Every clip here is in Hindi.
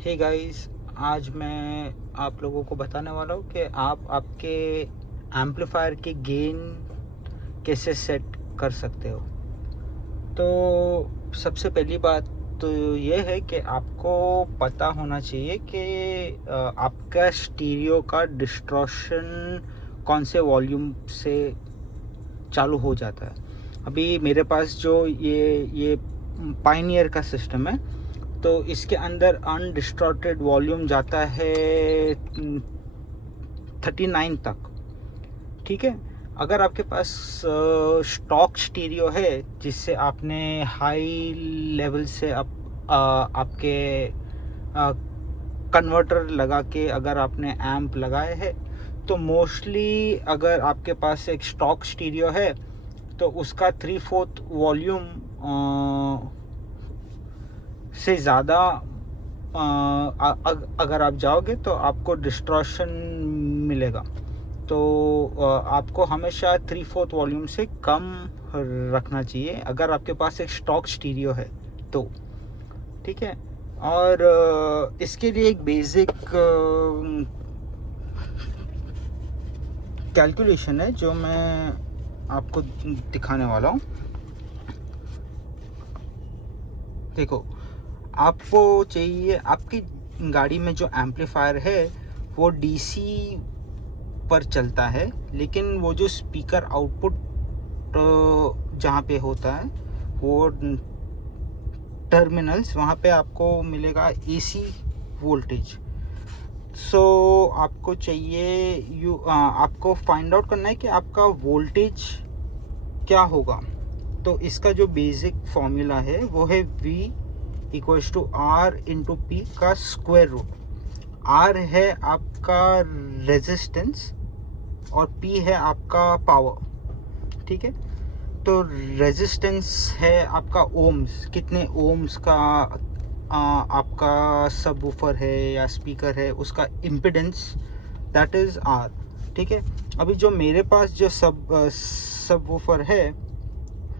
हे गाइस, आज मैं आप लोगों को बताने वाला हूँ कि आप आपके एम्पलीफायर के गेन कैसे सेट कर सकते हो। तो सबसे पहली बात तो ये है कि आपको पता होना चाहिए कि आपका स्टीरियो का डिस्टॉर्शन कौन से वॉल्यूम से चालू हो जाता है। अभी मेरे पास जो ये पायनियर का सिस्टम है, तो इसके अंदर अनडिस्टॉर्टेड वॉल्यूम जाता है 39 तक। ठीक है, अगर आपके पास स्टॉक स्टीरियो है जिससे आपने हाई लेवल से आपके कन्वर्टर लगा के अगर आपने एम्प लगाए हैं, तो मोस्टली अगर आपके पास एक स्टॉक स्टीरियो है तो उसका 3/4 वॉल्यूम से ज़्यादा अगर आप जाओगे तो आपको डिस्टॉर्शन मिलेगा। तो आपको हमेशा 3/4 वॉल्यूम से कम रखना चाहिए अगर आपके पास एक स्टॉक स्टीरियो है तो। ठीक है, और इसके लिए एक बेसिक कैलकुलेशन है जो मैं आपको दिखाने वाला हूँ। देखो, आपको चाहिए, आपकी गाड़ी में जो एम्पलीफायर है वो डीसी पर चलता है, लेकिन वो जो स्पीकर आउटपुट जहाँ पे होता है वो टर्मिनल्स, वहाँ पे आपको मिलेगा एसी वोल्टेज। सो आपको चाहिए आपको फाइंड आउट करना है कि आपका वोल्टेज क्या होगा। तो इसका जो बेसिक फॉर्मूला है वो है V equals to R into P का स्क्वायर रूट। R है आपका रेजिस्टेंस और P है आपका पावर। ठीक है, तो रेजिस्टेंस है आपका ओम्स, कितने ओम्स का आपका सबवूफर है या स्पीकर है, उसका इम्पिडेंस, दैट इज़ R। ठीक है, अभी जो मेरे पास जो सबवूफर है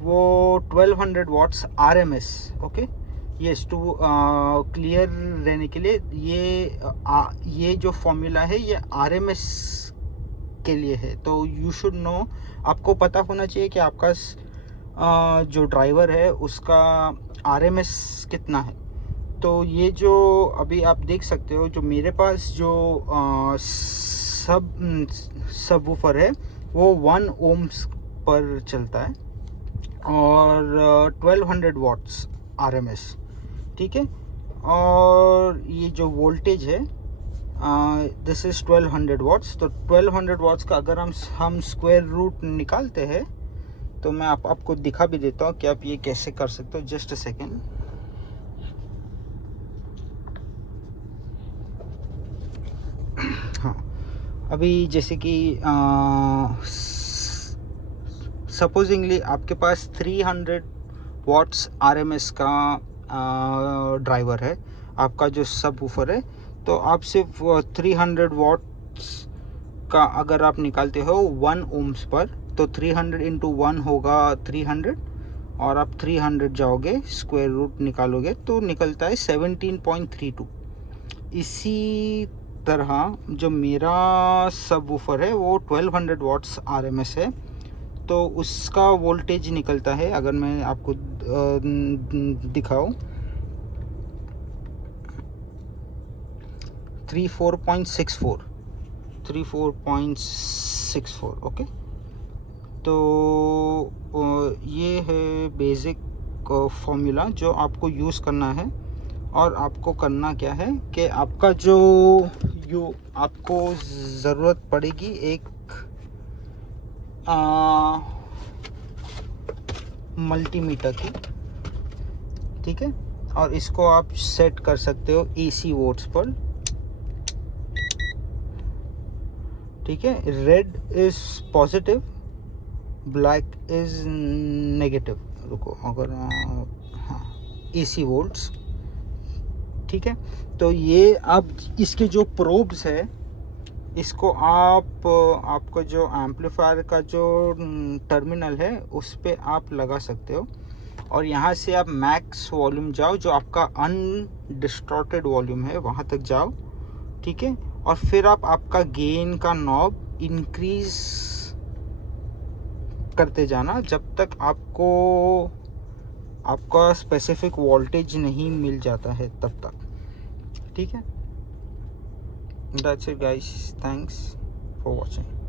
वो 1200 वाट्स RMS। ओके, यस, टू क्लियर रहने के लिए ये जो फॉर्मूला है ये RMS के लिए है। तो यू शुड नो, आपको पता होना चाहिए कि आपका जो ड्राइवर है उसका RMS कितना है। तो ये जो अभी आप देख सकते हो, जो मेरे पास जो सबवूफर है वो 1 ओम्स पर चलता है और 1200 वाट्स RMS। ठीक है, और ये जो वोल्टेज है दिस इज़ 1200 वाट्स। तो 1200 वाट्स का अगर हम स्क्वायर रूट निकालते हैं तो मैं आपको दिखा भी देता हूँ कि आप ये कैसे कर सकते हो। Just a second. हाँ, अभी जैसे कि सपोजिंगली आपके पास 300 वाट्स RMS का ड्राइवर है, आपका जो सबवूफर है, तो आप सिर्फ 300 वाट्स का अगर आप निकालते हो 1 ओम्स पर, तो 300 इंटू 1 होगा 300, और आप 300 जाओगे स्क्वायर रूट निकालोगे तो निकलता है 17.32। इसी तरह जो मेरा सबवूफर है वो 1200 वाट्स RMS है, तो उसका वोल्टेज निकलता है, अगर मैं आपको दिखाऊं, 34.64। ओके, तो ये है बेसिक फॉर्मूला जो आपको यूज़ करना है। और आपको करना क्या है कि आपका आपको ज़रूरत पड़ेगी एक मल्टीमीटर की। ठीक है, और इसको आप सेट कर सकते हो AC वोल्ट्स पर। ठीक है, red is positive, black is negative. रुको, अगर हाँ, AC वोल्ट्स। ठीक है, तो ये आप इसके जो प्रोब्स है इसको आपको जो एम्पलीफायर का जो टर्मिनल है उस पे आप लगा सकते हो। और यहाँ से आप मैक्स वॉल्यूम जाओ, जो आपका अनडिस्टॉर्टेड वॉल्यूम है वहाँ तक जाओ, ठीक है। और फिर आप आपका गेन का नॉब इंक्रीज करते जाना जब तक आपको आपका स्पेसिफिक वोल्टेज नहीं मिल जाता है तब तक, ठीक है। That's it guys, thanks for watching.